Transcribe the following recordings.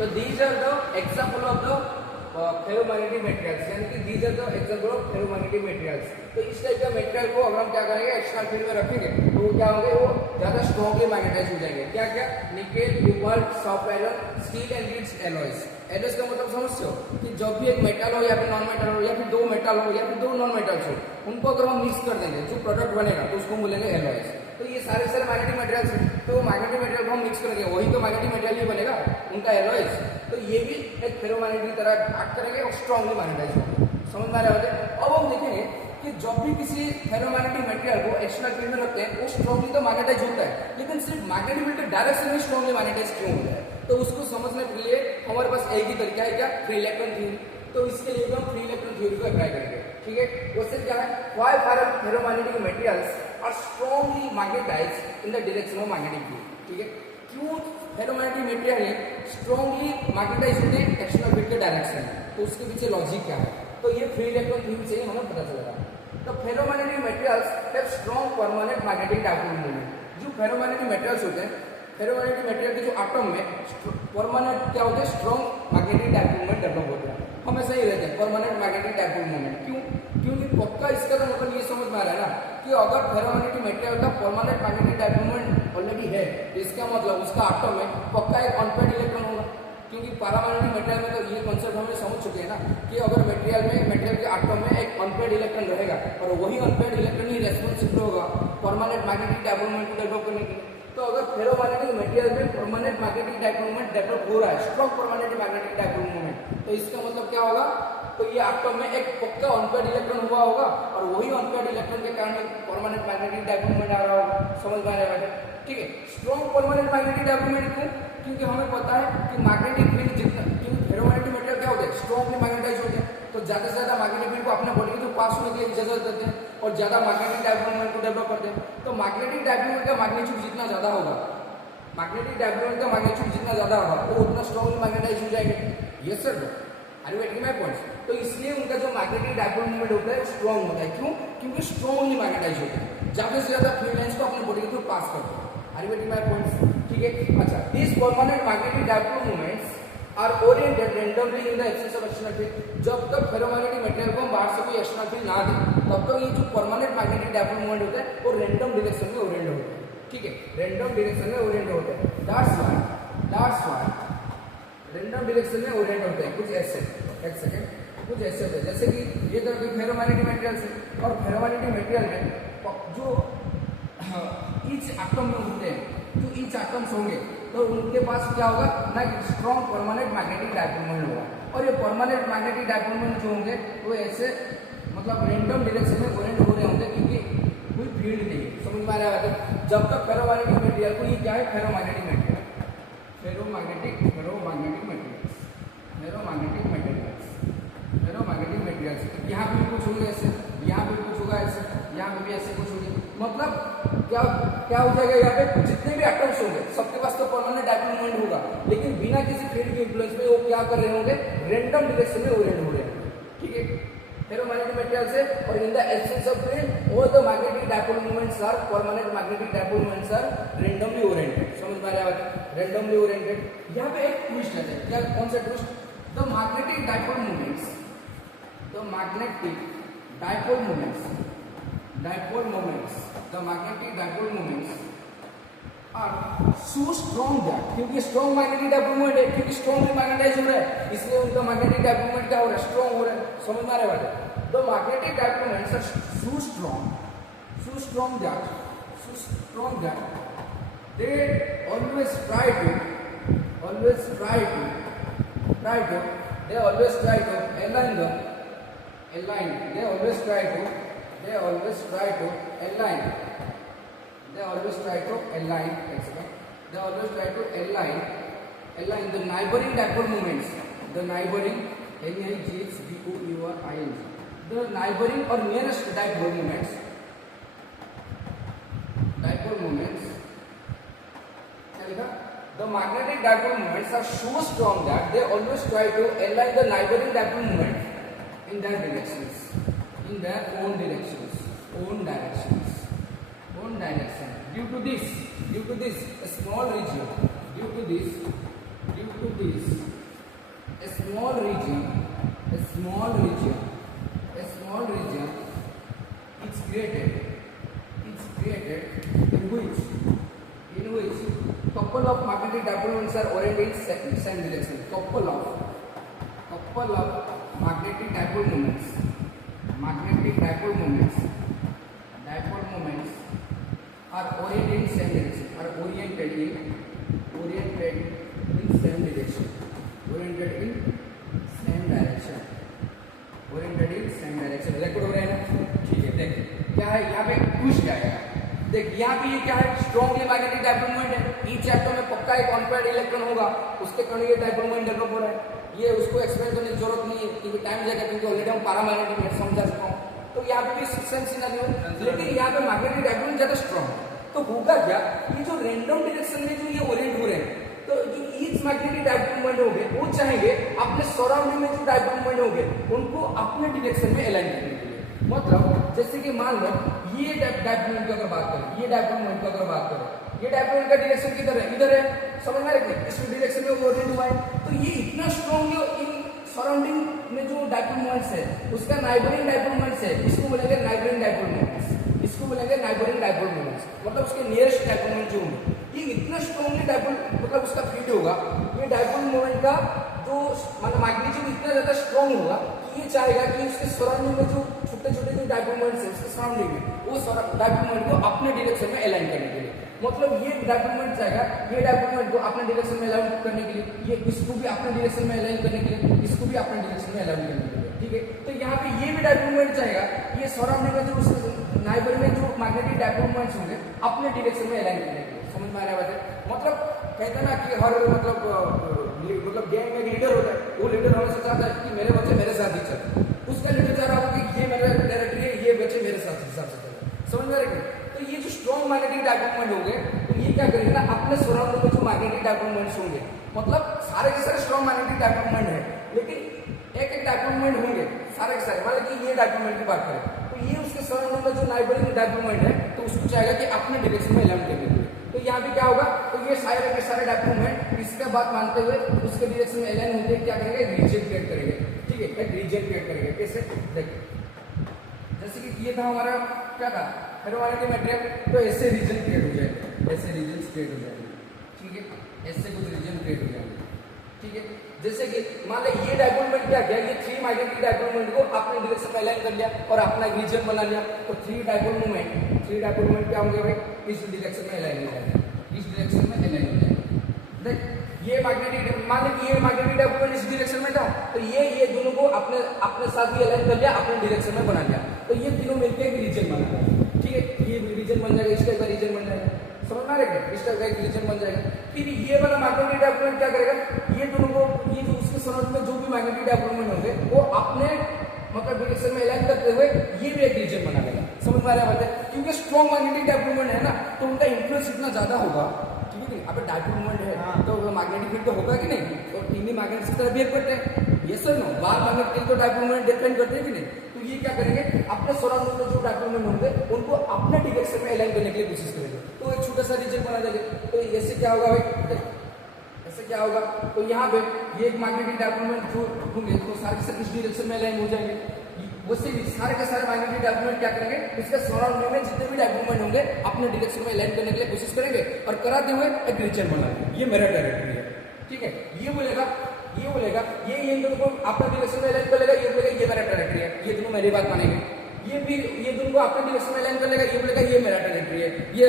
तो these are the example of the ferromagnetic materials, यानी कि these are the example of ferromagnetic materials. तो इस टाइप के मटेरियल को अगर हम क्या करेंगे एक्सटर्नल फील्ड में रखेंगे तो वो क्या होंगे, वो ज्यादा स्ट्रॉन्गली मैग्नेटाइज हो जाएंगे। क्या क्या? Nickel, cobalt, soft iron, steel and leads alloys. Alloys का मतलब समझते हो कि जब भी एक मेटल हो या फिर नॉन मेटल हो या फिर दो मेटल हो या फिर दो नॉन मेटल्स हो, उनको अगर हम मिक्स कर देंगे जो प्रोडक्ट बनेगा तो उसको बोलेंगे एलॉयज। तो ये सारे मैग्नेटिक मटेरियल्स हैं, तो मैग्नेटिक मटेरियल को हम मिक्स करेंगे वही तो मैग्नेटिक मटेरियल ही बनेगा, उनका एलॉयज। तो ये भी एक फेरोमैग्नेटिक तरह एक्ट करेंगे और स्ट्रॉन्गली मैग्नेटाइज होंगे। समझ में आ रहा है? अब हम देखेंगे कि जब भी किसी फेरोमैग्नेटिक मटेरियल को एक्सटर्नल फील्ड में रखते हैं वो स्ट्रॉन्गली तो मैग्नेटाइज होता है, लेकिन सिर्फ मैग्नेटिक फील्ड के डायरेक्शन में स्ट्रॉन्गली मैग्नेटाइज क्यों होता है? तो उसको समझने के लिए हमारे पास एक ही तरीका है, क्या? Free electron theory. तो इसके लिए हम फ्री इलेक्ट्रॉन थ्योरी को अप्लाई करेंगे। ठीक है, क्वेश्चन क्या है? Why ferromagnetic materials are strongly magnetized in the direction of magnetic field. ठीक है, क्यों फेरोमैग्नेटिक मटेरियल स्ट्रॉन्गली मैग्नेटाइज होते हैं एक्सटर्नल फील्ड के डायरेक्शन में? तो उसके पीछे लॉजिक क्या है? तो ये फ्री इलेक्ट्रॉन थ्योरी से ही हमें पता चलेगा। तो ferromagnetic materials have strong permanent magnetic dipole moment. जो फेरोमैग्नेटिक मटेरियल्स होते हैं, फेरोमैग्नेटिक मटेरियल के जो एटम में परमानेंट क्या होते हैं, strong magnetic dipole moment develop होते हैं, हमेशा ही रहते हैं परमानेंट मैग्नेटिक डाइपोल मोमेंट। क्यों? क्योंकि पक्का इसका तो मतलब ये समझ में आ रहा है ना कि अगर फेरोमैग्नेटिक मटेरियल का permanent magnetic dipole moment already है, इसका मतलब उसका एटम में पक्का एक अनपेयर्ड इलेक्ट्रॉन होगा। क्योंकि पैरामैग्नेटिक मटेरियल में तो ये कॉन्सेप्ट हम समझ चुके हैं ना कि अगर मटेरियल के एटम में एक अनपेयर्ड इलेक्ट्रॉन रहेगा और वही अनपेयर्ड इलेक्ट्रॉन ही रेस्पॉन्सिबल होगा परमानेंट मैग्नेटिक डाइपोल मोमेंट को डेवलप करने के लिए। तो अगर फेरोमैग्नेटिक मटेरियल में permanent magnetic dipole moment develop हो रहा है, strong permanent magnetic dipole moment, तो इसका मतलब क्या होगा? तो ये एटम में एक पक्का अनपेयर्ड इलेक्ट्रॉन हुआ होगा और वही अनपेयर्ड इलेक्ट्रॉन के कारण परमानेंट मैग्नेटिक डाइपोल मोमेंट आ रहा होगा। समझ में आ रहा है? ठीक है, strong permanent magnetic dipole moment क्यों? क्योंकि हमें पता है कि मैग्नेटिक फील्ड जितना, क्योंकि फेरोमैग्नेटिक मटेरियल क्या होते हैं, स्ट्रॉन्गली मैग्नेटाइज होते हैं, तो ज्यादा से ज्यादा मैग्नेटिक फील्ड को अपने बॉडी के थ्रू पास होने के लिए इजाजत देते हैं और ज्यादा मैग्नेटिक डाइपोल मोमेंट को डेवलप करते हैं। तो मैग्नेटिक डाइपोल मोमेंट का मैग्नीट्यूड जितना ज्यादा होगा, मैग्नेटिक डाइपोल मोमेंट का मैग्नीट्यूड जितना ज्यादा होगा वो उतना स्ट्रॉन्गली मैग्नेटाइज हो जाएंगे। Yes sir, are you getting my points? तो इसलिए उनका जो मैग्नेटिक डाइपोल मोमेंट होता है स्ट्रॉन्ग होता है। क्यों? क्योंकि स्ट्रॉन्गली मैग्नेटाइज होते हैं, ज्यादा से ज्यादा फील्ड लाइंस को अपने बॉडी के थ्रू पास करते हैं। Are you getting my points? ठीक है, अच्छा, this permanent magnetic dipole moments are oriented randomly in the axis of external field. जब तक फेरोमैग्नेटिक मटेरियल को हम बाहर से कोई एक्सटर्नल फील्ड ना दें तब तक ये जो परमानेंट मैग्नेटिक डाइपोल मोमेंट होता है वो रैंडम डायरेक्शन में ओरिएंट होता है। ठीक है, रैंडम डायरेक्शन में ओरिएंट होता है। दैट्स व्हाई रैंडम डायरेक्शन में ओरिएंट होते हैं। कुछ ऐसे, एक सेकंड, कुछ ऐसे होते हैं जैसे कि ये तरह के फेरोमैग्नेटिक मटेरियल है और फेरोमैग्नेटिक मटेरियल में जो ईच एटम में होते हैं, जो ईच एटम्स होंगे तो उनके पास क्या होगा ना, strong permanent magnetic dipole moment होगा। और ये परमानेंट मैग्नेटिक डाइपोल मोमेंट जो होंगे वो ऐसे मतलब रैंडम डायरेक्शन में ओरिएंट हो रहे होंगे क्योंकि कोई फील्ड नहीं है। समझ में आ रहा है? जब तक फेरोमैग्नेटिक मटेरियल को, ये क्या है, फेरोमैग्नेटिक मटेरियल, फेरोमैग्नेटिक मटेरियल्स, यहाँ पे भी कुछ होंगे ऐसे, यहाँ पे कुछ होगा ऐसे, यहाँ पे भी ऐसे कुछ होंगे। मतलब क्या हो जाएगा, यहाँ पे जितने भी एटम्स होंगे सबके पास तो परमानेंट डाइपोल मोमेंट होगा, लेकिन बिना किसी फील्ड के इन्फ्लुएंस में वो क्या कर रहे होंगे, रैंडम डायरेक्शन में ओरिएंट हो रहे हैं। ठीक है, फेरोमैग्नेटिक मटेरियल से, और in the absence of field all the magnetic dipole moments are permanent magnetic dipole moments are randomly oriented. समझ में आ रहा है? Randomly oriented. यहाँ पे एक ट्विस्ट है, क्या, कौन सा twist? The magnetic dipole moments, the magnetic dipole moments, the magnetic dipole moments are so strong that, क्योंकि strong magnetic dipole moment है, क्योंकि strongly magnetized हो रहा है, इसलिए उनका magnetic dipole moment क्या हो रहा है, strong हो रहा है। समझ में आ रहा है? The magnetic dipole moments are so strong that they always try to align the neighboring dipole moments, the neighboring NIGHDOURING, the neighboring or nearest dipole moments, the magnetic dipole moments are so strong that they always try to align the neighboring dipole moment in their directions, in their own direction. Due to this, a small region, due to this, small region, a small region is created in which couple of magnetic dipole moments are oriented in same direction. Couple of magnetic dipole moments are oriented in same direction. Record हो रहा है ना? ठीक है, देख क्या है यहाँ पे ट्विस्ट आएगा। देख यहाँ पे ये क्या है, स्ट्रॉन्गली मैग्नेटिक डाइपोल मोमेंट है। ईच एटम में पक्का एक कॉन्फाइड इलेक्ट्रॉन होगा, उसके कारण ये डाइपोल मोमेंट डेवलप हो रहा है। ये उसको एक्सप्लेन करने की जरूरत नहीं है क्योंकि टाइम जाएगा, क्योंकि ऑलरेडी हम पैरामैग्नेटिक में समझा चुका हूँ। तो यहाँ पे भी सेम सिनेरियो, लेकिन यहाँ पे मैग्नेटिक डाइपोल ज्यादा स्ट्रॉन्ग है। तो होगा क्या, ये जो रैंडम डायरेक्शन में जो ये ओरिएंट हो रहे हैं, तो जो ईच मैग्नेटिक डाइपोल मोमेंट होंगे वो चाहेंगे अपने सराउंडिंग में जो डाइपोल मोमेंट होंगे उनको अपने डायरेक्शन में अलाइन करने के लिए। मतलब जैसे कि मान लो ये डाइपोल मोमेंट की अगर बात करें, ये डाइपोल मोमेंट की अगर बात करें, ये डाइपोल मोमेंट का डायरेक्शन किधर है, इधर है, समझ में आ रहा है? इस डायरेक्शन में ओरिएंट हुआ है, तो ये इतना स्ट्रॉन्ग है इन सराउंडिंग में जो डाइपोल मोमेंट्स है उसका नाइबरिंग डाइपोल मोमेंट्स है, इसको बोलेंगे नाइबरिंग डाइपोल मोमेंट्स, मतलब उसके नियरेस्ट डाइपोल मोमेंट जो होंगे, ये इतना स्ट्रॉन्गली डाइपोल मतलब उसका फील्ड होगा, ये डाइपोल मोमेंट का जो मतलब मैग्नीट्यूड इतना ज्यादा स्ट्रॉन्ग होगा कि ये चाहेगा कि उसके सराउंडिंग में जो छोटे छोटे जो डाइपोल मोमेंट्स है उसके सराउंडिंग में वो डाइपोल मोमेंट को अपने डायरेक्शन में अलाइन करने के लिए, मतलब ये डाइपोल मोमेंट चाहेगा ये डाइपोल मोमेंट को अपने डायरेक्शन में अलाइन करने के लिए, ये इसको भी अपने डायरेक्शन में अलाइन करने के लिए, इसको भी अपने डायरेक्शन में अलाइन करने के लिए। ठीक है, तो यहाँ पे ये भी डाइपोल मोमेंट चाहेगा ये सराउंडिंग में जो नाइबर में जो मैग्नेटिक डाइपोल मोमेंट्स होंगे अपने डायरेक्शन में अलाइन करने के लिए। समझ में आ रहा है? मतलब कहते हैं ना कि हर मतलब गैंग में एक लीडर होता है, वो लीडर हमेशा चाहता है कि मेरे बच्चे मेरे साथ ही चले, उसका लीडर चाह रहा होगा कि ये मेरा डायरेक्टरी है, ये बच्चे मेरे साथ हिसाब से चले। समझ में आ रहा है? तो ये जो स्ट्रॉन्ग मैग्नेटिक डाइपोल मोमेंट होंगे तो ये क्या करेंगे ना, अपने सराउंडिंग में जो मैग्नेटिक डाइपोल मोमेंट्स होंगे, मतलब सारे के सारे स्ट्रॉन्ग मैग्नेटिक डाइपोल मोमेंट है, लेकिन एक डाइपोल मोमेंट होंगे सारे के सारे, मतलब कि ये डाइपोल मोमेंट की बात करें तो ये उसके सराउंडिंग में जो नाइबरिंग डाइपोल मोमेंट है तो उसको चाहेगा कि अपने डायरेक्शन में अलाइन करने के लिए। तो यहाँ भी क्या होगा, तो ये सारे के सारे डाइपोल मोमेंट इसका बात मानते हुए उसके डायरेक्शन में अलाइन होंगे, क्या करेंगे, रीजन क्रिएट करेंगे। ठीक है, एक रीजन क्रिएट करेंगे। कैसे, देखिए जैसे कि ये था हमारा क्या था, फेरोमैग्नेटिक मटेरियल, तो ऐसे रीजन क्रिएट हो जाएंगे, ऐसे रीजन क्रिएट हो जाएंगे। ठीक है, ऐसे कुछ रीजन क्रिएट हो जाएंगे। ठीक है, जैसे कि मान लो ये डाइपोल मोमेंट क्या किया, ये 3 मैग्नेटिक डाइपोल मोमेंट को अपने डायरेक्शन में अलाइन कर लिया और अपना रीजन बना लिया, तो 3 डाइपोल मोमेंट क्या होंगे भाई, इस डायरेक्शन में अलाइन हो जाएंगे, इस डायरेक्शन में अलाइन हो जाएंगे। देख ये मैग्नेटिक मान लो ये मैग्नेटिक डाइपोल मोमेंट इस डायरेक्शन में था, तो ये दोनों को अपने साथ ही अलाइन कर लिया, अपने डायरेक्शन में बना लिया, तो ये तीनों मिलकर एक रीजन बना लिया। ठीक है, ये रीजन बन जाएगा, इस टाइप का रीजन बन जाएगा। समझ में आ रहा है? इस टाइप का एक रीजन बन जाएगा। फिर ये वाला मैग्नेटिक डाइपोल मोमेंट क्या करेगा, ये दोनों को ये जो उसके सराउंडिंग में जो भी मैग्नेटिक डाइपोल मोमेंट होंगे वो अपने मतलब डायरेक्शन में अलाइन करते हुए ये भी एक रीजन बना लेगा। समझ में आ रहा है? क्योंकि स्ट्रॉन्ग मैग्नेटिक डाइपोल मोमेंट है ना, तो उनका इन्फ्लुएंस इतना ज्यादा होगा। ठीक है, अब डाइपोल मोमेंट है तो मैग्नेटिक फील्ड तो होगा कि नहीं, तो तीन ही मैग्नेट की तरह बिहेव करते हैं। ये सर नो बार मैग्नेटिक तो डाइपोल मोमेंट डिपेंड करते हैं कि नहीं, तो ये क्या करेंगे, अपने सराउंडिंग में जो डाइपोल मोमेंट होंगे उनको अपने डायरेक्शन में अलाइन करने के लिए कोशिश करेंगे, तो एक छोटा सा रीजन बना देंगे। तो ऐसे क्या होगा भाई, ऐसे क्या होगा, तो यहाँ पे ये एक मैग्नेटिक डाइपोल मोमेंट जो होंगे तो सारे के सारे इस डायरेक्शन में अलाइन हो जाएंगे। वैसे भी सारे के सारे मैग्नेटिक डाइपोल मोमेंट क्या करेंगे, इसके सराउंडिंग में जितने भी डाइपोल मोमेंट होंगे अपने डायरेक्शन में अलाइन करने के लिए कोशिश करेंगे और कराते हुए एक रीजन बनाएंगे, ये मेरा डायरेक्टरी है। ठीक है, ये बोलेगा ये दोनों को अपने डायरेक्शन में अलाइन कर लेगा, ये बोलेगा ये मेरा डायरेक्टरी है, ये दोनों मेरी बात मानेंगे। ये भी ये दोनों को अपने डायरेक्शन में अलाइन कर लेगा, ये बोलेगा ये मेरा डायरेक्टरी है, ये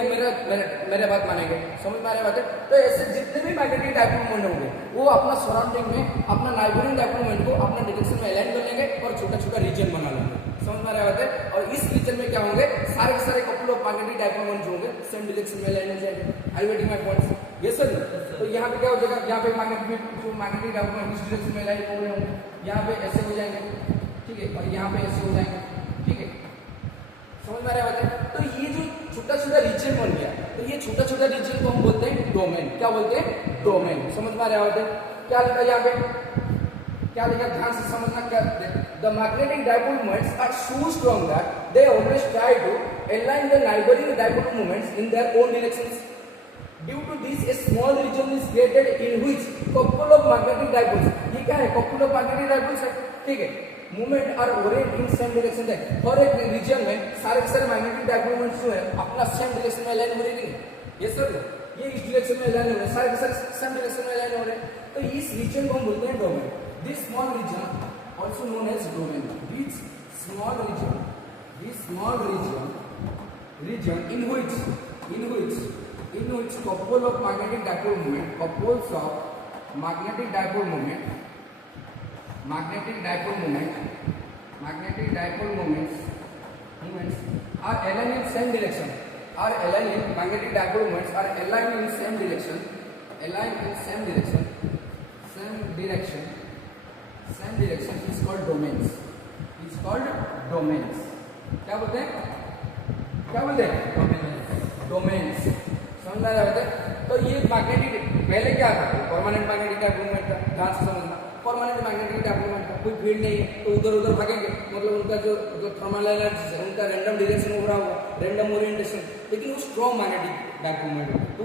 मेरा बात मानेंगे। समझ में आ रहा है? तो ऐसे जितने भी मैग्नेटिक डाइपोल मोमेंट होंगे वो अपना सराउंडिंग में अपना नाइबरिंग डाइपोल मोमेंट को अपने डायरेक्शन में अलाइन कर लेंगे और छोटा छोटा रीजन बना लेंगे। समझ में आ रहा है? और इस रीजन में क्या होंगे, सारे के सारे couple of magnetic dipole moment जो होंगे सेम डायरेक्शन में अलाइन हो जाएंगे। आई waiting my points? Yes sir. तो यहाँ पे क्या हो जाएगा, यहाँ पे मैग्नेटिक डाइपोल मोमेंट इस डायरेक्शन में अलाइन हो रहे होंगे, यहाँ पे ऐसे हो जाएंगे। ठीक है, और यहाँ पे ऐसे हो जाएंगे। ठीक है, समझ में आ रहा है? तो ये जो छोटा छोटा रीजन बन गया, तो ये छोटा छोटा रीजन को हम बोलते हैं डोमेन। क्या बोलते हैं? डोमेन। समझ में आ रहा है? क्या लिखा यहाँ पे, क्या लिखा, ध्यान से समझना। क्या, the magnetic dipole moments are so strong that they always try to align the neighbouring dipole moments in their own directions. Due to this, a small region is created in which couple of magnetic dipoles, ये क्या है, couple of magnetic dipoles है, ठीक है, movement are orient in same direction है। हर एक reason में सारे मैग्नेटिक डाइपोल मूवमेंट्स जो है अपना सेम डायरेक्शन में अलाइन हो रही है। ये सर ये इस डायरेक्शन में अलाइन हो रहे हैं, सारे सेम डायरेक्शन में अलाइन हो रहे हैं, तो इस रीजन को हम बोलते हैं domain. This small region also known as domain. This small region in which couple of magnetic dipole moment, couples of magnetic dipole moments are aligned in same direction. Magnetic dipole moments are aligned in same direction. Same direction is called domains. क्या बोलते हैं? Domains. समझ में आ रहा है? तो ये मैग्नेटिक पहले क्या था? परमानेंट मैग्नेटिक डाइपोल मोमेंट था। ध्यान से समझना, परमानेंट मैग्नेटिक डाइपोल मोमेंट था, कोई फील्ड नहीं है तो उधर उधर भागेंगे, मतलब उनका जो थर्मल एनर्जी है उनका रैंडम डायरेक्शन हो रहा होगा, रैंडम ओरिएंटेशन, लेकिन वो स्ट्रॉन्ग मैग्नेटिक डाइपोल मोमेंट होगा। तो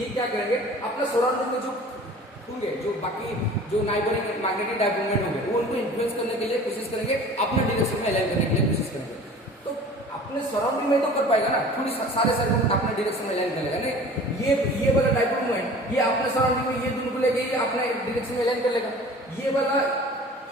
ये क्या करेंगे, अपना सराउंडिंग में जो होंगे, जो बाकी जो नाइबरिंग मैग्नेटिक डाइपोल मोमेंट होंगे, वो उनको इन्फ्लुएंस करने के लिए कोशिश करेंगे, अपने डायरेक्शन में अलाइन करने के लिए कोशिश करेंगे। तो अपने सराउंडिंग में तो कर पाएगा ना, थोड़ी सारे सर्कल अपने डायरेक्शन में अलाइन कर लेगा। नहीं, ये वाला डाइपोल मोमेंट ये अपने सराउंडिंग में ये दोनों को लेके ये अपने डायरेक्शन में अलाइन कर लेगा, ये वाला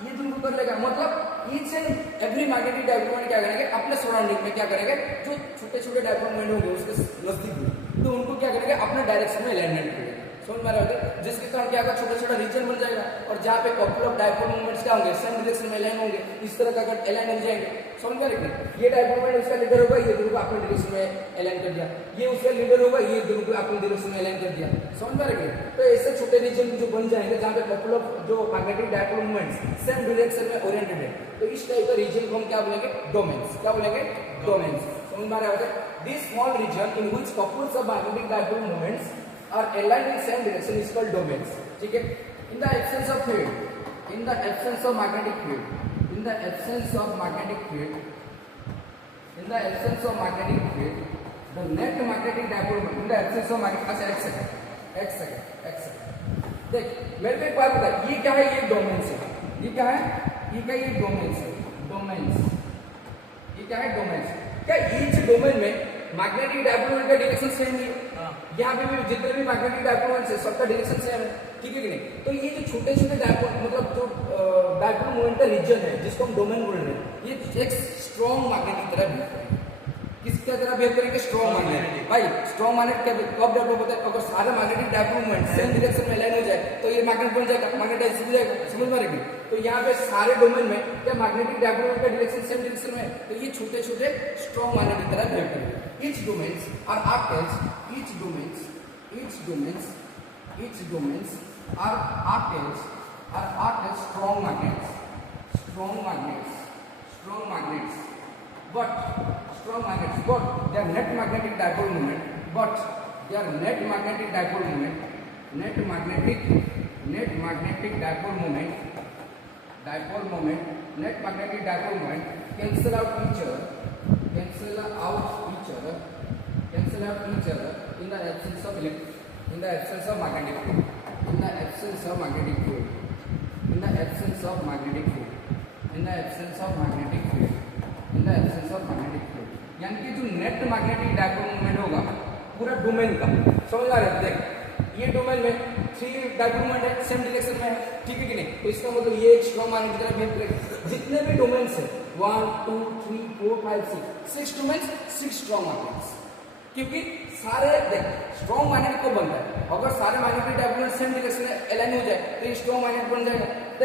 ये दोनों को कर लेगा। मतलब each and every magnetic dipole moment क्या करेंगे, अपने सराउंडिंग में क्या करेंगे, जो छोटे छोटे डाइपोल मोमेंट होंगे उसके नजदीक तो उनको क्या करेंगे, अपने डायरेक्शन में अलाइनमेंट करेंगे। समझ में आ रहा है? जिसके कारण क्या होगा, छोटा छोटा रीजन बन जाएगा, और जहाँ पे कपल ऑफ डाइपोल मोमेंट्स क्या होंगे, सेम डायरेक्शन में अलाइन होंगे, इस तरह का अगर अलाइन हो जाएंगे। समझ में आ रहा है? ये डाइपोल मोमेंट उसका लीडर होगा, ये दोनों को अपने डायरेक्शन में अलाइन कर दिया, ये उसका लीडर होगा, ये दोनों को अपने डायरेक्शन में अलाइन कर दिया। समझ में आ रहा है? तो ऐसे छोटे रीजन जो बन जाएंगे जहाँ पे कपल ऑफ जो magnetic dipole moments same direction में ओरिएंटेड है, तो इस टाइप का रीजन को हम क्या बोलेंगे, डोमेन्स। क्या बोलेंगे? डोमेन्स। समझ में आ रहा है? This small region in which couples of magnetic dipole moments are aligned in same direction is called domains. ठीक है? In the absence of magnetic field, the net magnetic dipole moment in the absence of magnetic, अच्छा एक second देख, मेरे को एक बात बता, ये क्या है, ये डोमेन्स है, ये क्या है, ये डोमेन्स है, ये क्या है, डोमेन्स। क्या ईच डोमेन में मैग्नेटिक डाइपोल मोमेंट का डायरेक्शन सेम है? यहाँ पे भी जितने भी मैग्नेटिक डाइपोल मोमेंट्स है सबका डायरेक्शन सेम है, ठीक है कि नहीं? तो ये जो छोटे छोटे डाइपोल मतलब जो डाइपोल मोमेंट का रीजन है जिसको हम डोमेन बोल रहे हैं, ये एक स्ट्रॉन्ग मैग्नेटिक तरह बिहेव करेंगे। किसकी तरह बिहेव करेंगे? Strong magnet. भाई स्ट्रॉन्ग मैग्नेट कब डेवलप होता है? अगर सारे magnetic dipole moment same direction में अलाइन हो जाए तो ये मैग्नेट बन जाएगा, मैग्नेटाइज हो जाएगा। समझ में आ रही? तो यहाँ पे सारे डोमेन में क्या मैग्नेटिक डाइपोल मोमेंट का डायरेक्शन सेम डायरेक्शन में है, तो ये छोटे छोटे स्ट्रॉन्ग मैग्नेटिक तरह बिहेव करेंगे। Each domains are acted as strong magnets, but their net magnetic dipole moment, cancel out each other in the absence of magnetic field. यानी कि जो नेट मैग्नेटिक डाइपोल मोमेंट होगा पूरा डोमेन का, समझ आ रहा है? देख, ये डोमेन में 3 डाइपोल मोमेंट है, सेम डायरेक्शन में है, ठीक है कि नहीं? तो इसका मतलब ये एक स्ट्रॉन्ग मैग्नेटिक तरह बिहेव करेगा। जितने भी डोमेन्स है 1 2 3 4 5 6 डोमेन्स, 6 स्ट्रॉन्ग मैग्नेट्स, क्योंकि सारे देख स्ट्रॉन्ग मैग्नेट को बनता है, अगर सारे magnetic dipole moment same direction में अलाइन हो जाए तो ये स्ट्रॉन्ग मैग्नेट बन जाएगा।